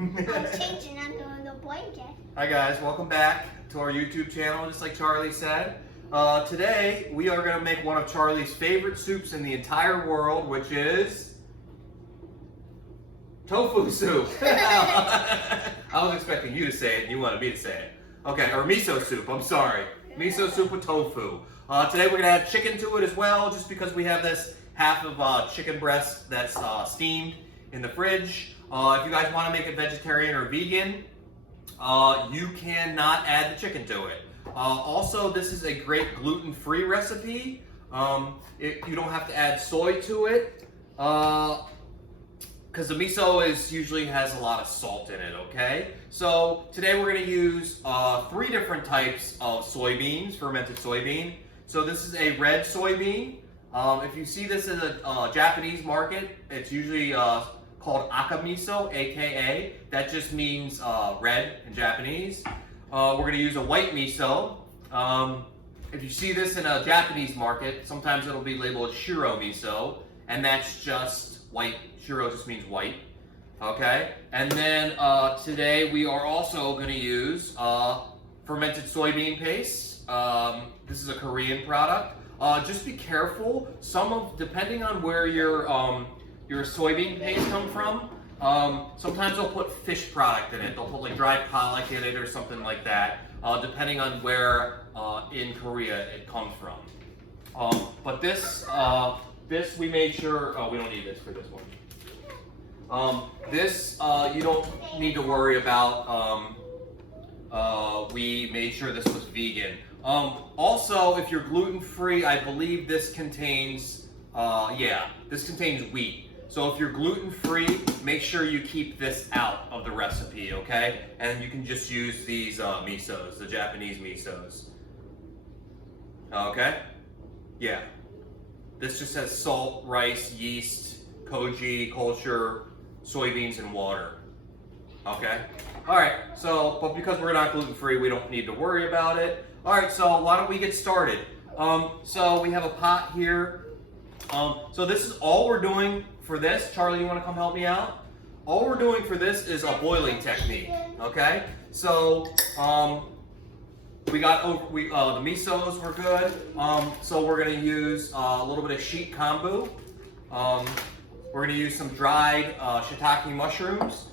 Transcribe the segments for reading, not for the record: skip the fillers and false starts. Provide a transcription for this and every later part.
I'm changing under the blanket. Hi guys, welcome back to our YouTube channel, just like Charlie said. Today, we are going to make one of Charlie's favorite soups in the entire world, which is tofu soup. I was expecting you to say it and you wanted me to say it. Okay, or miso soup, I'm sorry. Miso soup with tofu. Today we're going to add chicken to it as well, just because we have this half of chicken breast that's steamed in the fridge. If you guys want to make it vegetarian or vegan, you cannot add the chicken to it. Also, this is a great gluten-free recipe. You don't have to add soy to it, because the miso usually has a lot of salt in it, okay? So today we're going to use 3 different types of soybeans, fermented soybean. So this is a red soybean. If you see this in a Japanese market, it's usually called akamiso, aka. That just means red in Japanese. We're going to use a white miso. If you see this in a Japanese market, sometimes it'll be labeled shiro miso, and that's just white. Shiro just means white. Okay? And then today we are also going to use fermented soybean paste. This is a Korean product. Just be careful. Depending on where your soybean paste come from, sometimes they'll put fish product in it. They'll put like dried pollock in it or something like that, depending on where in Korea it comes from. But this we made sure, we don't need this for this one. This you don't need to worry about. We made sure this was vegan. Also, if you're gluten-free, I believe this contains, this contains wheat. So if you're gluten-free, make sure you keep this out of the recipe, okay? And you can just use these misos, the Japanese misos. Okay? Yeah. This just has salt, rice, yeast, koji, culture, soybeans, and water. Okay? Alright, but because we're not gluten-free, we don't need to worry about it. Alright, so why don't we get started? So we have a pot here. So this is all we're doing for this. Charlie, you want to come help me out? All we're doing for this is a boiling technique, okay? So we got the misos were good. So we're going to use a little bit of sheet kombu. We're going to use some dried shiitake mushrooms,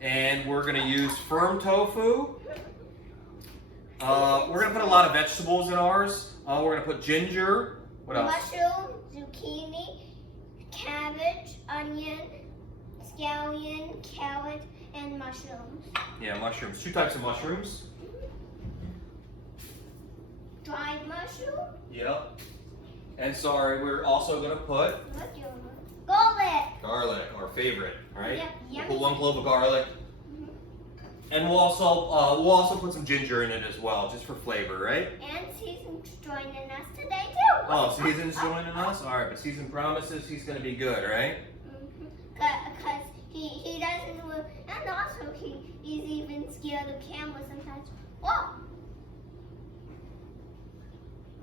and we're going to use firm tofu. We're going to put a lot of vegetables in ours. We're going to put ginger. What else? Mushroom, zucchini, cabbage, onion, scallion, carrot, and mushrooms. Yeah, mushrooms. 2 types of mushrooms. Dried mushroom. Yep. And sorry, we're also going to put garlic. Garlic, our favorite, right? Yep. We'll put 1 clove of garlic. And we'll also put some ginger in it as well, just for flavor, right? And Season's joining us today too. Oh, Season's joining us? Alright, but Season promises he's going to be good, right? Because he doesn't know, and also he's even scared of cameras sometimes. Oh!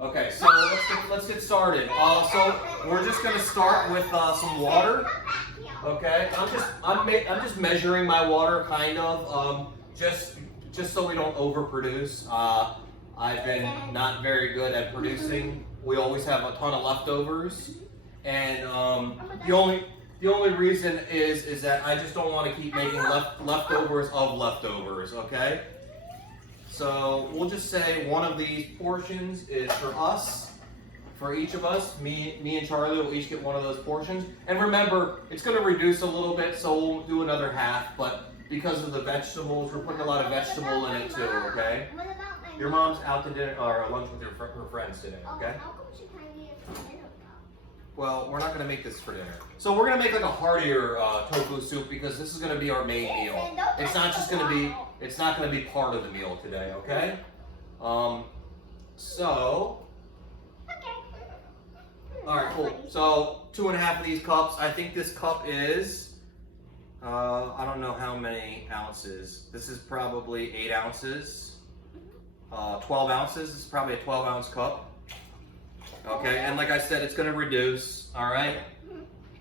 Okay, so let's get started. So we're just going to start with some water. Okay, I'm just measuring my water, kind of, just so we don't overproduce. I've been not very good at producing. We always have a ton of leftovers, and the only reason is that I just don't want to keep making leftovers of leftovers. Okay, so we'll just say one of these portions is for us. For each of us, me and Charlie will each get one of those portions. And remember, it's going to reduce a little bit, so we'll do another half. But because of the vegetables, we're putting a lot of vegetable in it too, okay? Your mom's out to dinner or lunch with her friends today, okay? Well, we're not going to make this for dinner. So we're going to make like a heartier tofu soup, because this is going to be our main meal. It's not going to be part of the meal today, okay? Alright, cool. So 2.5 of these cups. I think this cup is, I don't know how many ounces. This is probably 8 ounces. 12 ounces. This is probably a 12-ounce cup. Okay, and like I said, it's going to reduce. Alright?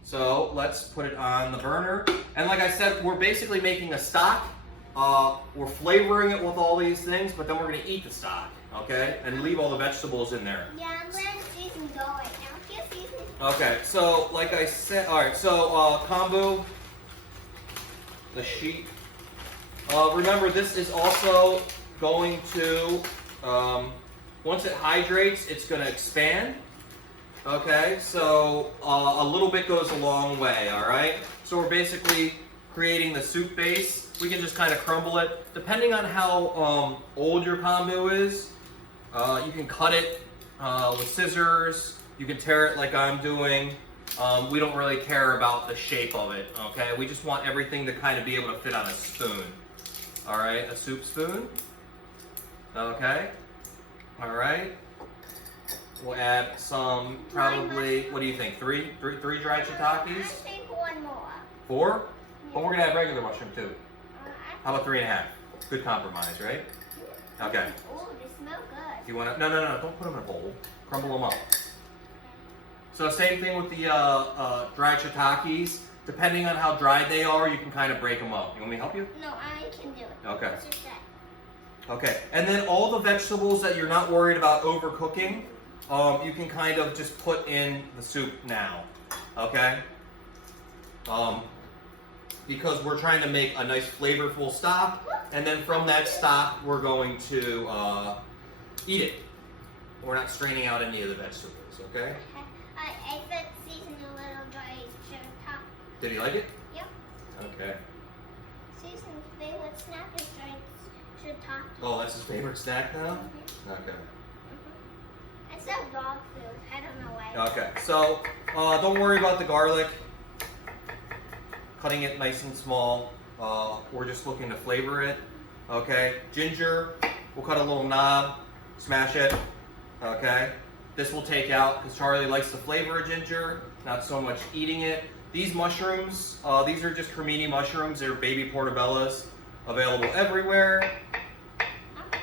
So let's put it on the burner. And like I said, we're basically making a stock. We're flavoring it with all these things, but then we're gonna eat the stock, okay? And leave all the vegetables in there. Yeah, I'm letting season go right now. Here, season. Okay, so like I said, all right, so kombu, the sheet. Remember, this is also going to, once it hydrates, it's gonna expand. Okay, so a little bit goes a long way, all right? So we're basically creating the soup base. We can just kind of crumble it. Depending on how old your kombu is, you can cut it with scissors. You can tear it like I'm doing. We don't really care about the shape of it, okay? We just want everything to kind of be able to fit on a spoon. All right, a soup spoon. Okay, all right. We'll add some, probably, what do you think, three dried shiitakes? I think one more. 4? Yeah. But we're gonna add regular mushroom too. How about 3.5? Good compromise, right? Okay. Oh, they smell good. You wanna, no, don't put them in a bowl. Crumble them up. So same thing with the dried shiitakes. Depending on how dried they are, you can kind of break them up. You want me to help you? No, I can do it. Okay. It's just that. Okay, and then all the vegetables that you're not worried about overcooking, you can kind of just put in the soup now, okay? Because we're trying to make a nice flavorful stock, and then from that stock, we're going to eat it. We're not straining out any of the vegetables, okay? I said season a little dry shiitake. Did he like it? Yep. Okay. Season's favorite snack is dried shiitake. Oh, that's his favorite snack now? Mm-hmm. Okay. I said dog food. I don't know why. Okay, so don't worry about the garlic. Cutting it nice and small. We're just looking to flavor it. Okay, ginger, we'll cut a little knob, smash it. Okay, this will take out because Charlie likes the flavor of ginger, not so much eating it. These mushrooms, these are just cremini mushrooms. They're baby portobellas, available everywhere. Can I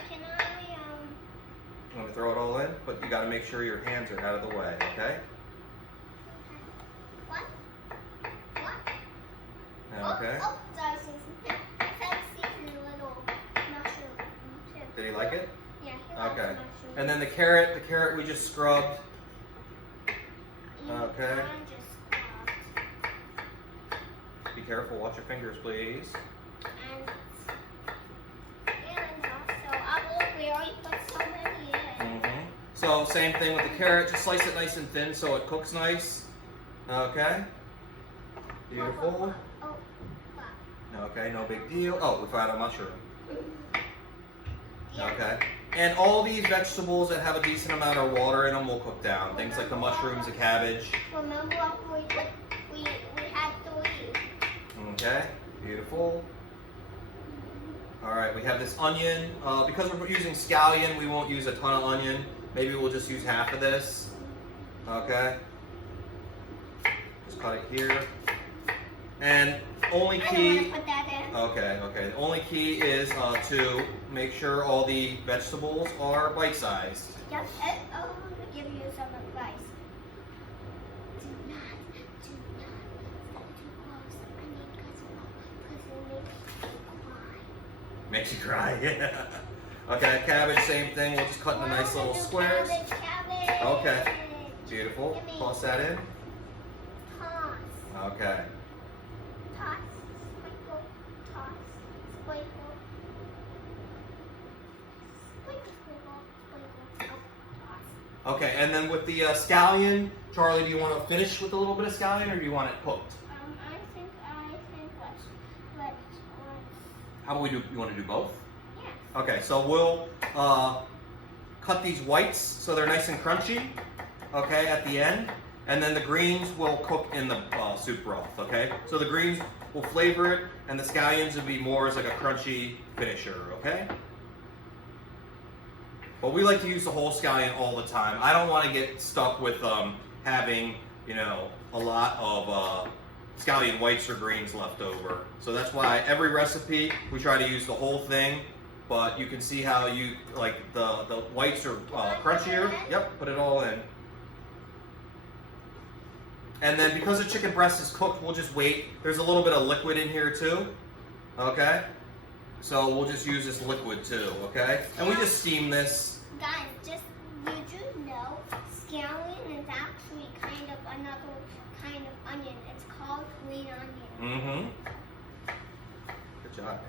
I'm gonna throw it all in, but you gotta make sure your hands are out of the way, okay? What? Okay. Oh, sorry, season. I said season a little mushroom too. Did he like it? Yeah, he likes Okay. mushrooms. And then the carrot we just scrubbed. You Okay. can just Be careful, watch your fingers, please. and also, we already put so many in. So same thing with the carrot, just slice it nice and thin so it cooks nice. Okay. Beautiful. Oh, wow. Okay, no big deal. Oh, we found a mushroom. Yeah. Okay. And all these vegetables that have a decent amount of water in them will cook down. Things like the mushrooms, the cabbage. Remember when we had 3. Okay, beautiful. All right, we have this onion. Because we're using scallion, we won't use a ton of onion. Maybe we'll just use half of this. Okay. Just cut it here. And only I don't key. want to put that in. Okay. The only key is to make sure all the vegetables are bite-sized. Yep. I'm going to give you some advice. Do not get too close. I mean, because it makes you cry. Makes you cry. Yeah. Okay, cabbage, same thing. We'll just cut into nice little squares. Cabbage. Okay. Beautiful. Toss that in. Toss. Okay. Toss. Sprinkle. Toss. Sprinkle. Sprinkle. Toss. Okay, and then with the scallion, Charlie, do you want to finish with a little bit of scallion, or do you want it cooked? I think let's How about we do? You want to do both? yeah. Okay, so we'll cut these whites so they're nice and crunchy. Okay, at the end, and then the greens will cook in the soup broth. Okay, so the greens will flavor it, and the scallions will be more as like a crunchy finisher. Okay. But we like to use the whole scallion all the time. I don't want to get stuck with having, a lot of scallion whites or greens left over. So that's why every recipe we try to use the whole thing. But you can see how the whites are crunchier. Yep, put it all in. And then because the chicken breast is cooked, we'll just wait. There's a little bit of liquid in here too. Okay? So we'll just use this liquid too, okay? And we just steam this. Guys, just did you know scallion is actually kind of another kind of onion. It's called green onion. Good job.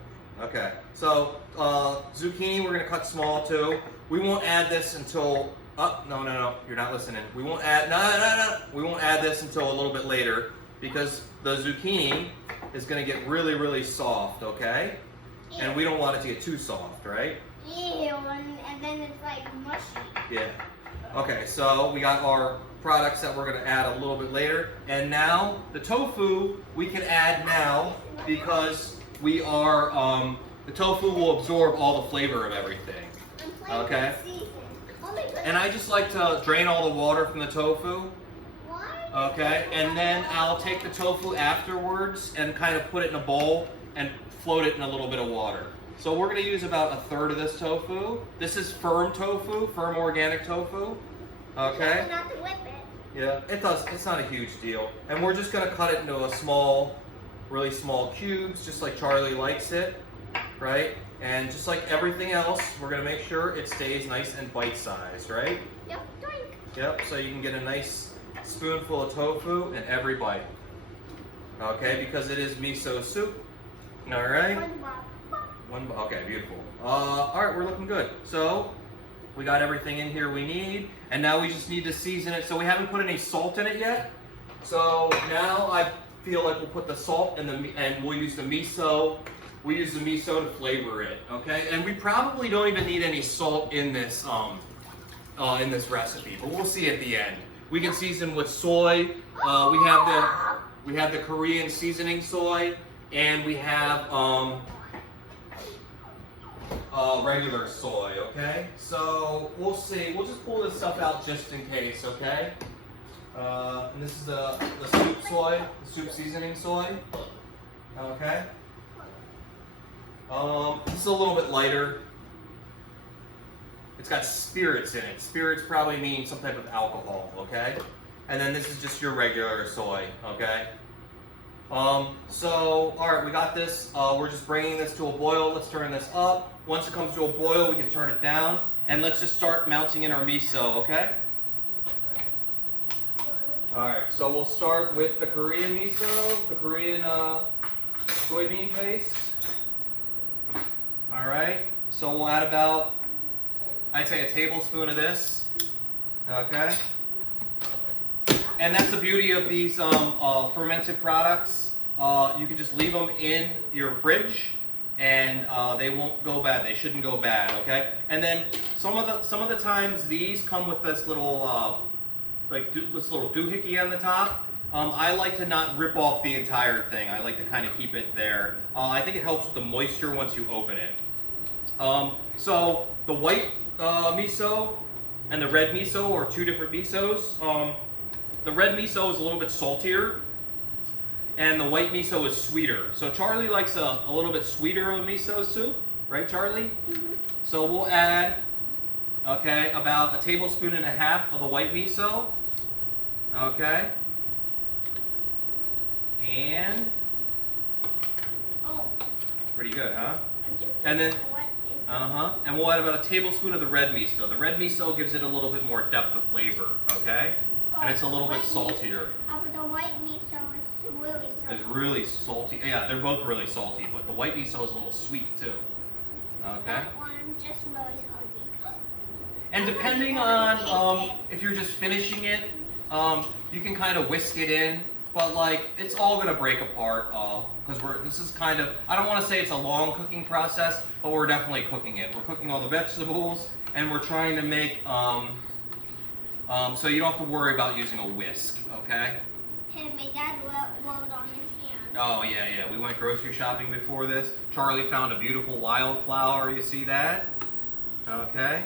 Okay, so zucchini we're gonna cut small too. We won't add this until, no, you're not listening. We won't add, no. We won't add this until a little bit later because the zucchini is gonna get really, really soft, okay? And we don't want it to get too soft, right? Ew, and then it's like mushy. Yeah. Okay, so we got our products that we're gonna add a little bit later. And now, the tofu we can add now because we are, the tofu will absorb all the flavor of everything. Okay? And I just like to drain all the water from the tofu. Why? Okay, and then I'll take the tofu afterwards and kind of put it in a bowl and float it in a little bit of water. So we're going to use about a third of this tofu. This is firm tofu, firm organic tofu. Okay? Not to whip it. Yeah, it does. It's not a huge deal. And we're just going to cut it into a small, really small cubes, just like Charlie likes it, right? And just like everything else, we're going to make sure it stays nice and bite-sized, right? Yep, drink. Yep, so you can get a nice spoonful of tofu in every bite. Okay, because it is miso soup. All right? Okay, beautiful. All right, we're looking good. So we got everything in here we need, and now we just need to season it. So we haven't put any salt in it yet. So now I feel like we'll put the salt and we'll use the miso. We use the miso to flavor it, okay? And we probably don't even need any salt in this recipe, but we'll see at the end. We can season with soy. We have the Korean seasoning soy, and we have regular soy, okay? So we'll see. We'll just pull this stuff out just in case, okay? And this is the soup soy, the soup seasoning soy, okay? This is a little bit lighter. It's got spirits in it. Spirits probably mean some type of alcohol, okay? And then this is just your regular soy, okay? So, all right, we got this. We're just bringing this to a boil. Let's turn this up. Once it comes to a boil, we can turn it down. And let's just start melting in our miso, okay? All right, so we'll start with the Korean miso, the Korean soybean paste. All right, so we'll add about, I'd say, a tablespoon of this, okay? And that's the beauty of these fermented products. You can just leave them in your fridge, and they won't go bad. They shouldn't go bad, okay? And then some of the times these come with this little this little doohickey on the top. I like to not rip off the entire thing. I like to kind of keep it there. I think it helps with the moisture once you open it. So the white miso and the red miso are two different misos. The red miso is a little bit saltier, and the white miso is sweeter. So Charlie likes a little bit sweeter of a miso soup, right, Charlie? Mm-hmm. So we'll add, okay, about 1.5 tablespoons of the white miso, okay, and pretty good, huh? And then, and we'll add about 1 tablespoon of the red miso. The red miso gives it a little bit more depth of flavor, okay? And it's a little bit saltier. But the white miso is really salty. It's really salty. Yeah, they're both really salty, but the white miso is a little sweet too. Okay? That one just really salty. And depending on if you're just finishing it, you can kind of whisk it in, but like it's all gonna break apart because this is kind of, I don't want to say it's a long cooking process, but we're definitely cooking it. We're cooking all the vegetables, and we're trying to make so you don't have to worry about using a whisk, okay? And my dad rolled on his hand. Oh, yeah. We went grocery shopping before this. Charlie found a beautiful wildflower. You see that? Okay.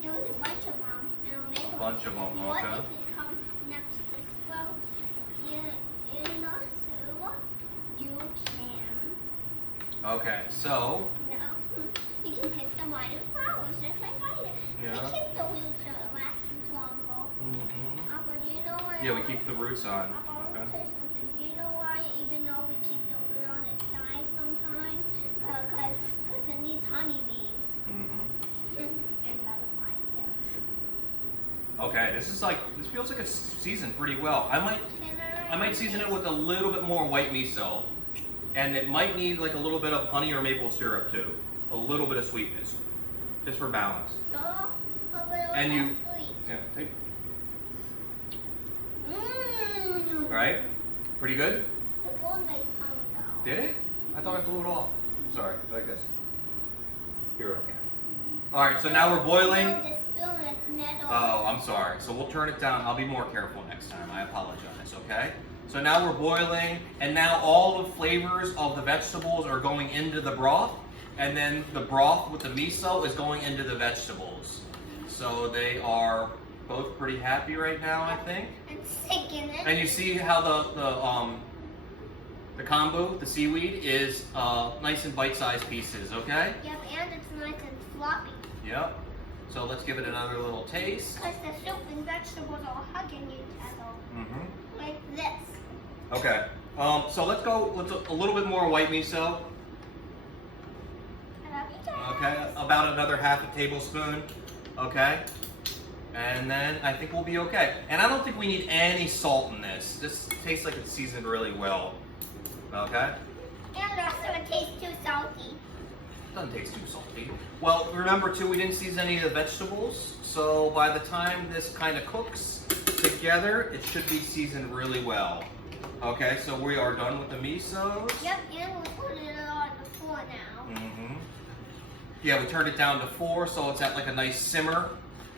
There was a bunch of them in our neighborhood. A bunch of them, If you want, okay. you can come next to the squirrel in the zoo. You can. Okay, so. No. You can pick some white flowers just like I did. Yeah. I think the wheels are lasting longer. Mm-hmm. But you know what Yeah, we keep the roots on. Papa, I want to tell you something. Do you know why, even though we keep the root on, it dies sometimes? Because it needs honeybees and butterflies. Yeah. Okay, this feels like it's seasoned pretty well. I might season it with a little bit more white miso, and it might need like a little bit of honey or maple syrup too, a little bit of sweetness, just for balance. Oh, but And you, sweet. yeah, take, Mmm. right? Pretty good. It blew my tongue though. Did it? I thought I blew it off. Sorry, like this. Here, okay. All right, so now we're boiling. No, the spoon, it's metal. Oh, I'm sorry. So we'll turn it down. I'll be more careful next time. I apologize, okay? So now we're boiling, and now all the flavors of the vegetables are going into the broth, and then the broth with the miso is going into the vegetables. So they are both pretty happy right now, I think. And sticking it. And you see how the kombu, the seaweed, is nice and bite-sized pieces, okay? Yep, and it's nice and floppy. Yep. So let's give it another little taste. Because the soup and vegetables are hugging each other. Mm-hmm. Like this. Okay. So let's go with a little bit more white miso. I love you guys. Okay. About another half a tablespoon. Okay. And then I think we'll be okay. And I don't think we need any salt in this. This tastes like it's seasoned really well. Okay. And also it tastes too salty. Doesn't taste too salty. Well, remember too, we didn't season any of the vegetables. So by the time this kind of cooks together, it should be seasoned really well. Okay, so we are done with the misos. Yep, and we'll put it on the floor now. Mm-hmm. Yeah, we turned it down to 4, so it's at like a nice simmer.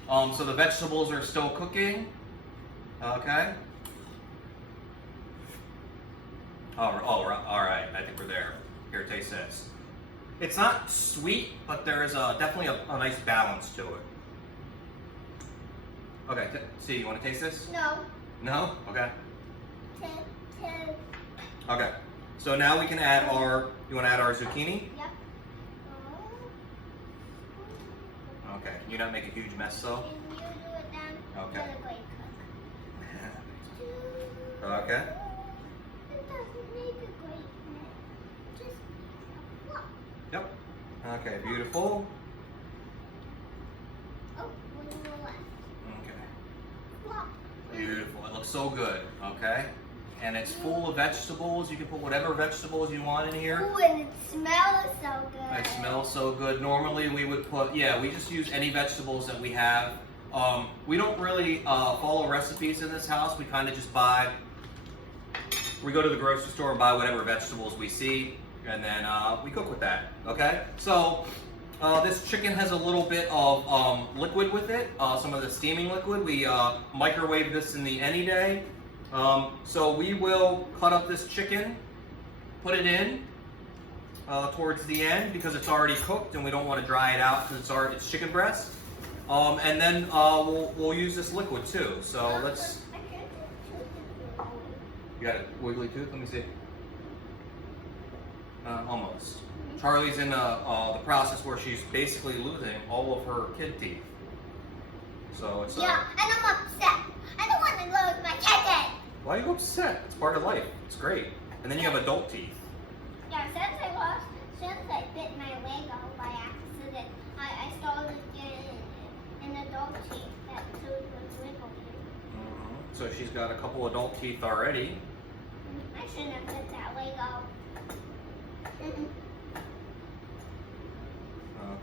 So the vegetables are still cooking. Okay. All right. I think we're there. Here, taste this. It's not sweet, but there is definitely a nice balance to it. Okay, see, you want to taste this? No. No? Okay. T- Okay. So now we can add you want to add our zucchini? Yep. Okay. You not make a huge mess, though? Can you do it then? Okay. You're a great cook. Okay. It doesn't make a great mess. Just a flop. Yep. Okay, beautiful. Oh, one more left. Okay. Flop. Beautiful. It looks so good. Okay. And it's full of vegetables. You can put whatever vegetables you want in here. Ooh, and it smells so good. It smells so good. Normally we would put, we just use any vegetables that we have. We don't really follow recipes in this house. We kind of just we go to the grocery store and buy whatever vegetables we see, and then we cook with that, okay? So this chicken has a little bit of liquid with it, some of the steaming liquid. We microwave this in the any day. So we will cut up this chicken, put it in towards the end because it's already cooked and we don't want to dry it out because it's chicken breast. And then we'll use this liquid too. So let's. You got a wiggly tooth? Let me see. Almost. Charlie's in the process where she's basically losing all of her kid teeth. So it's. Yeah, and I'm upset. I don't want to lose my chicken. Why are you upset? It's part of life. It's great. And then you have adult teeth. Yeah, since I bit my leg off by accident, I started getting an adult teeth that tooth was wiggling. So she's got a couple adult teeth already. I shouldn't have bit that leg off.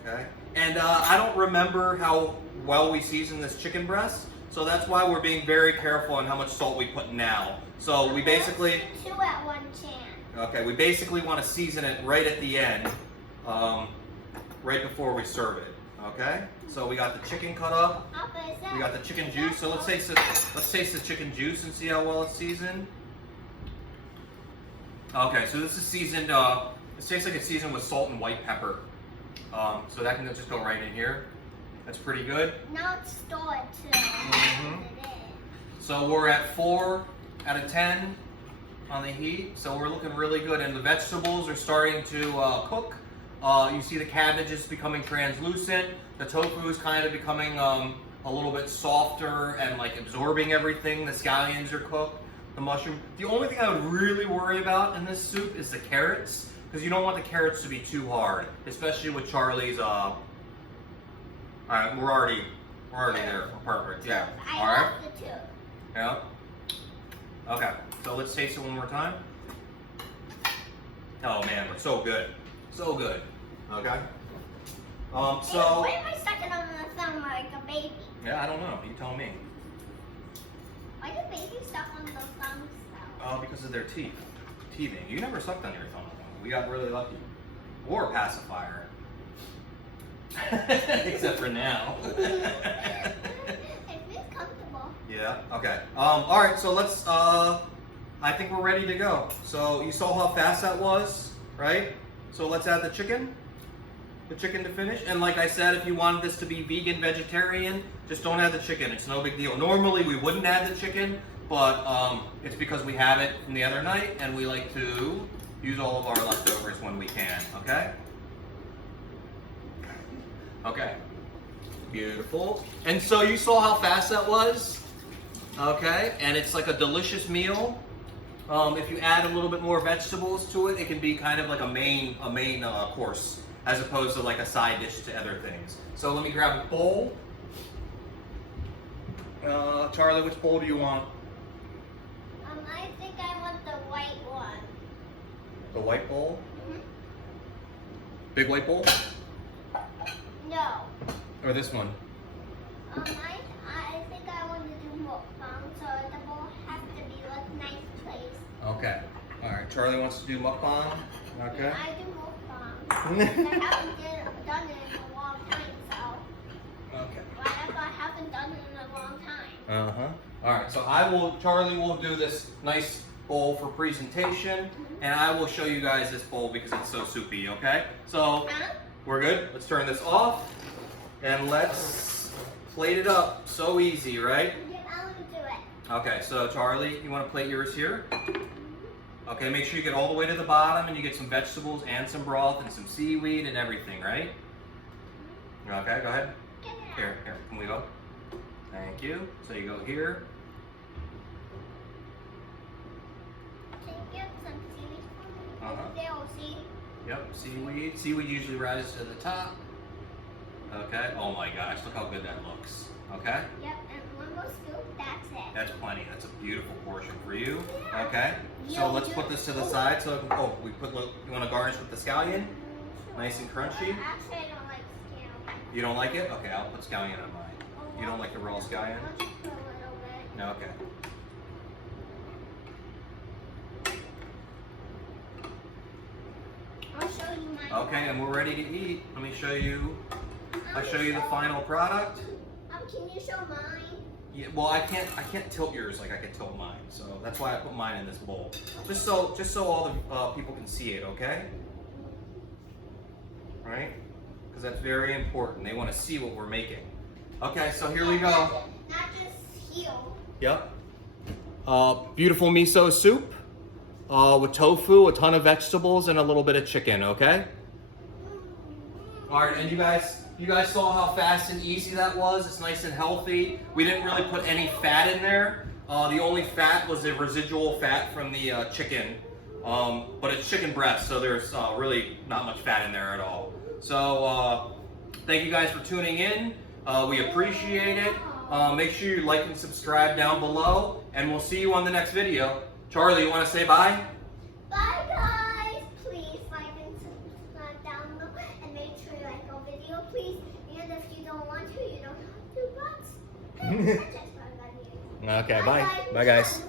Okay. And I don't remember how well we seasoned this chicken breast, so that's why we're being very careful on how much salt we put now. So we basically. 2 at 1 chance. Okay, we basically want to season it right at the end, right before we serve it. Okay. So we got the chicken cut up. We got the chicken juice. So let's taste the chicken juice and see how well it's seasoned. Okay, so this is seasoned. It tastes like it's seasoned with salt and white pepper. So that can just go right in here. That's pretty good. Now it's stored too. So we're at 4 out of 10 on the heat. So we're looking really good, and the vegetables are starting to cook. You see the cabbage is becoming translucent. The tofu is kind of becoming a little bit softer and like absorbing everything. The scallions are cooked, the mushroom. The only thing I would really worry about in this soup is the carrots, because you don't want the carrots to be too hard, especially with Charlie's. All right, we're already there. We're perfect. Yeah. All right. I love the two. Yeah. Okay. So let's taste it one more time. Oh man, they're so good, so good. Okay. So. Why am I sucking on the thumb like a baby? Yeah, I don't know. You tell me. Why do babies suck on the thumbs though? Because of their teeth. Teething. You never sucked on your thumb. We got really lucky. Or a pacifier. Except for now. It feels comfortable. Yeah. Okay. All right. So let's. I think we're ready to go. So you saw how fast that was, right? So let's add the chicken. The chicken to finish. And like I said, if you wanted this to be vegan, vegetarian, just don't add the chicken. It's no big deal. Normally we wouldn't add the chicken, but it's because we have it from the other night, and we like to use all of our leftovers when we can. Okay. Okay. Beautiful. And so you saw how fast that was. Okay. And it's like a delicious meal. If you add a little bit more vegetables to it, it can be kind of like a main course, as opposed to like a side dish to other things. So let me grab a bowl. Charlie, which bowl do you want? I think I want the white one. The white bowl? Mm-hmm. Big white bowl? No. Or this one? I think I want to do mukbang, so the bowl has to be like nice place. Okay. All right. Charlie wants to do mukbang. Okay. I do mukbang. I haven't done it in a long time, so. Okay. Whatever, I haven't done it in a long time. Uh-huh. All right. So Charlie will do this nice bowl for presentation, and I will show you guys this bowl because it's so soupy. Okay. So we're good. Let's turn this off, and let's plate it up. So easy, right? Yeah, I want to do it. Okay. So Charlie, you want to plate yours here? Okay, make sure you get all the way to the bottom and you get some vegetables and some broth and some seaweed and everything, right? Okay, go ahead. Get it out. Here, can we go? Thank you. So you go here. Can you get some seaweed for me? Uh-huh. There, we'll see. Yep, seaweed. Seaweed usually rises to the top. Okay, oh my gosh, look how good that looks. Okay? Yep, and one more scoop, that's it. That's plenty. That's a beautiful portion for you. Yeah. Okay? Yeah, So let's we put do. this to the side. So, you want to garnish with the scallion? Nice and crunchy? Actually, I don't like scallion. You don't like it? Okay, I'll put scallion on mine. You don't like the raw scallion? I'll just put a little bit. No, okay. I'll show you mine. Okay, and we're ready to eat. Let me show you. I'll show you the final product. Can you show mine? Yeah, well, I can't tilt yours like I can tilt mine, so that's why I put mine in this bowl, just so all the people can see it, okay? Right? Because that's very important. They want to see what we're making. Okay, so here we go. Not just heel. Yep. Beautiful miso soup with tofu, a ton of vegetables, and a little bit of chicken. Okay. All right, and you guys saw how fast and easy that was. It's nice and healthy. We didn't really put any fat in there. The only fat was the residual fat from the chicken, but it's chicken breast, so there's really not much fat in there at all. So thank you guys for tuning in. We appreciate it. Make sure you like and subscribe down below, and we'll see you on the next video. Charlie, you want to say bye? Bye guys. Please like and subscribe down below, and make sure you like our video, please. And if you don't want to, you don't have to, but Okay, bye. Bye, guys.